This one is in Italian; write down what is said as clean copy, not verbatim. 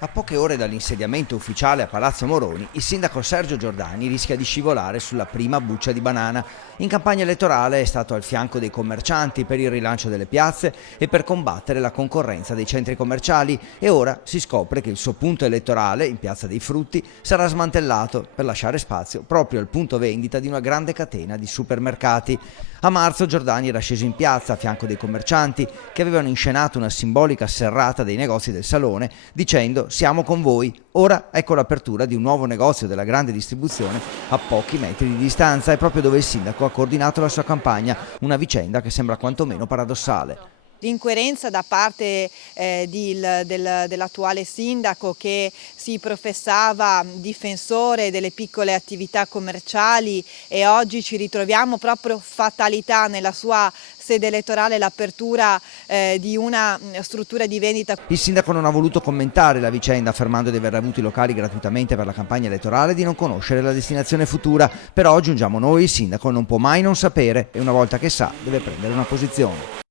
A poche ore dall'insediamento ufficiale a Palazzo Moroni, il sindaco Sergio Giordani rischia di scivolare sulla prima buccia di banana. In campagna elettorale è stato al fianco dei commercianti per il rilancio delle piazze e per combattere la concorrenza dei centri commerciali e ora si scopre che il suo punto elettorale, in Piazza dei Frutti, sarà smantellato per lasciare spazio proprio al punto vendita di una grande catena di supermercati. A marzo Giordani era sceso in piazza a fianco dei commercianti che avevano inscenato una simbolica serrata dei negozi del Salone dicendo siamo con voi. Ora ecco l'apertura di un nuovo negozio della grande distribuzione a pochi metri di distanza, è proprio dove il sindaco ha coordinato la sua campagna, una vicenda che sembra quantomeno paradossale. L'incoerenza da parte dell'attuale sindaco che si professava difensore delle piccole attività commerciali e oggi ci ritroviamo proprio fatalità nella sua sede elettorale l'apertura di una struttura di vendita. Il sindaco non ha voluto commentare la vicenda affermando di aver avuto i locali gratuitamente per la campagna elettorale e di non conoscere la destinazione futura, però aggiungiamo noi il sindaco non può mai non sapere e una volta che sa deve prendere una posizione.